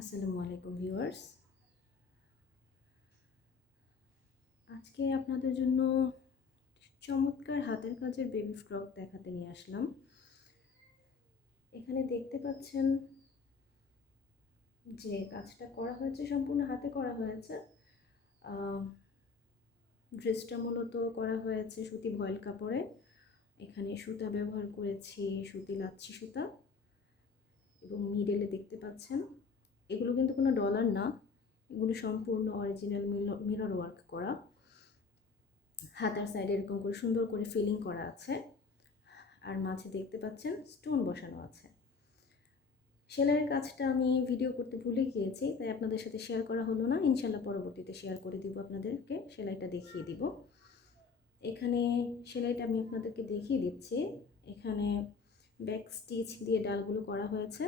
আসসালামু আলাইকুম ভিউয়ার্স, আজকে আপনাদের জন্য চমৎকার হাতের কাজের বেবি ফ্রক দেখাতে নিয়ে আসলাম। এখানে দেখতে পাচ্ছেন যে কাজটা করা হয়েছে সম্পূর্ণ হাতে করা হয়েছে। ড্রেসটা মূলত করা হয়েছে সুতি ভয়েল কাপড়ে। এখানে সুতা ব্যবহার করেছি সুতি লাচ্ছি সুতা, এবং মিডলে দেখতে পাচ্ছেন এগুলো কিন্তু কোনো ডলার না, এগুলো সম্পূর্ণ অরিজিনাল মিরর ওয়ার্ক করা। হাতার সাইডে এরকম করে সুন্দর করে ফিলিং করা আছে, আর মাঝে দেখতে পাচ্ছেন স্টোন বসানো আছে। সেলাইয়ের কাজটা আমি ভিডিও করতে ভুলে গিয়েছি, তাই আপনাদের সাথে শেয়ার করা হলো না। ইনশাল্লাহ পরবর্তীতে শেয়ার করে দিব, আপনাদেরকে সেলাইটা দেখিয়ে দিব। এখানে সেলাইটা আমি আপনাদেরকে দেখিয়ে দিচ্ছি। এখানে ব্যাক স্টিচ দিয়ে ডালগুলো করা হয়েছে,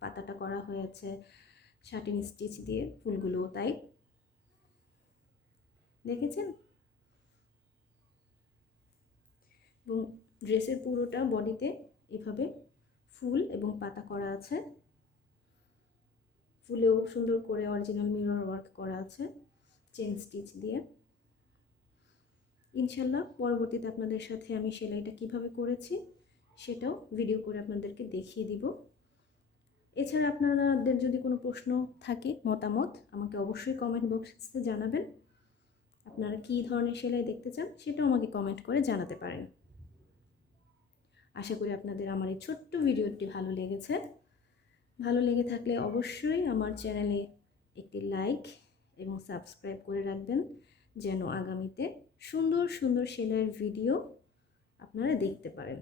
পাতাটা করা হয়েছে সাটিন স্টিচ দিয়ে, ফুলগুলোও তাই। দেখেছেন? এবং ড্রেসের পুরোটা বডিতে এভাবে ফুল এবং পাতা করা আছে, ফুলেও সুন্দর করে অরিজিনাল মিরর ওয়ার্ক করা আছে চেন স্টিচ দিয়ে। ইনশাল্লাহ পরবর্তীতে আপনাদের সাথে আমি সেলাইটা কিভাবে করেছি সেটাও ভিডিও করে আপনাদেরকে দেখিয়ে দিব। এছাড়া আপনাদের যদি কোনো প্রশ্ন থাকে, মতামত, আমাকে অবশ্যই কমেন্ট বক্সে জানাবেন। আপনারা কী ধরনের সেলাই দেখতে চান সেটাও আমাকে কমেন্ট করে জানাতে পারেন। আশা করি আপনাদের আমার এই ছোট্ট ভিডিওটি ভালো লেগেছে। ভালো লেগে থাকলে অবশ্যই আমার চ্যানেলে একটি লাইক এবং সাবস্ক্রাইব করে রাখবেন, যেন আগামীতে সুন্দর সুন্দর সেলাইয়ের ভিডিও আপনারা দেখতে পারেন।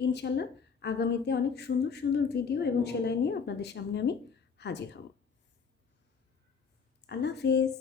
ইনশাল্লাহ আগামীতে অনেক সুন্দর সুন্দর ভিডিও এবং সেলাই নিয়ে আপনাদের সামনে আমি হাজির হব। আল্লাহ হাফেজ।